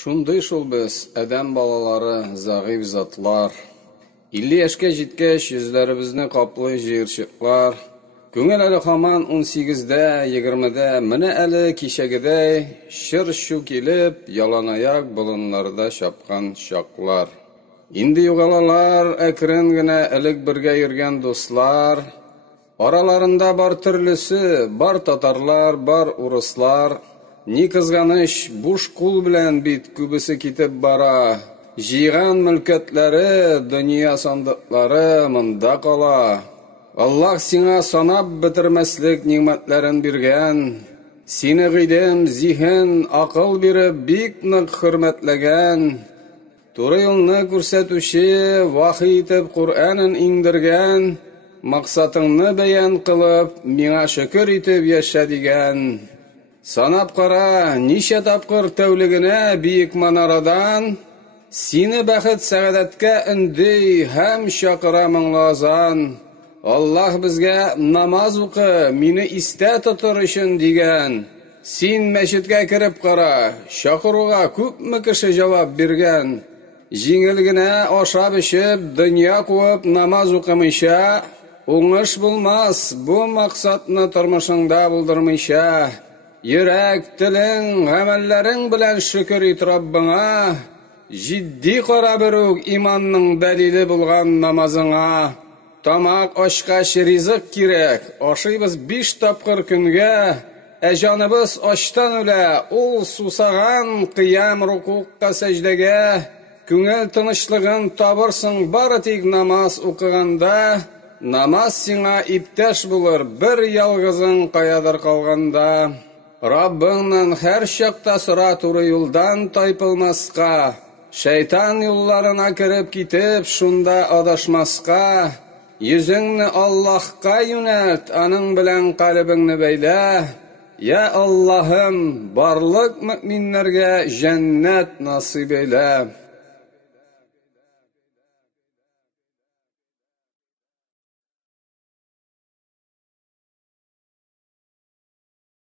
Шундый шул без, адәм балалары, зәгыйфь затлар. 50 яшькә җиткәч, йөзләребезне каплый җыерчыклар. Күңел әле һаман 18дә, 20дә, менә әле кичәгедәй, чыр-чу килеп, яланаяк болыннарда чапкан чаклар. Инде югалалар, әкрен генә элек бергә йөргән дуслар. Араларында бар төрлесе, бар татарлар, бар урыслар. Ни кызганыч, буш кул белән бит күбесе китеп бара. Җыйган мөлкәтләре, дөнья сандыклары монда кала. Аллаһ сиңа санап бетермәслек нимәтләрен биргән. Сине гыйлем, зиһен, акыл биреп бик нык хөрмәтләгән. Туры юлны күрсәтүче, вахый итеп Куръанын иңдергән. Максатыңны бәян кылып, миңа шөкер итеп яшә дигән. Санап кара, ничә тапкыр тәүлегенә биек манарадан. Сине бәхет сәгадәткә өндей һәм чакыра моңлазан. Аллаһ безгә намаз укы, мине истә тотыр өчен дигән. Син мәчеткә кирип кара, чакыруга күпме кеше җавап биргән. Җиңел генә ашап-эчеп, дөнья куып, намаз укымыйча, уңыш булмас, бу максатны тормышыңда булдырмыйча. Йөрәк, телең, гамәлләрең белән шөкер ит Раббыңа. Җитди кара берүк иманның дәлиле булган намазыңа. Тамак ачкач ризык кирәк, ашыйбыз 5 тапкыр көнгә. Җаныбыз ачтан үлә, ул сусаган кыям рукукка сәҗдәгә. Күңел тынычлыгын табырсың бары тик намаз укыганда. Намаз сиңа иптәш булыр, бер ялгызың каядыр калганда. Раббыңнан һәр чакта сора, туры юлдан тайпылмаска. Шәйтан юлларына кирип китеп, шунда адашмаска. Йөзеңне Аллаһка юнәлт, аның белән калбыңны бәйлә. Я Аллаһым, барлык мөэминнәргә җәннәт насыйп эйлә.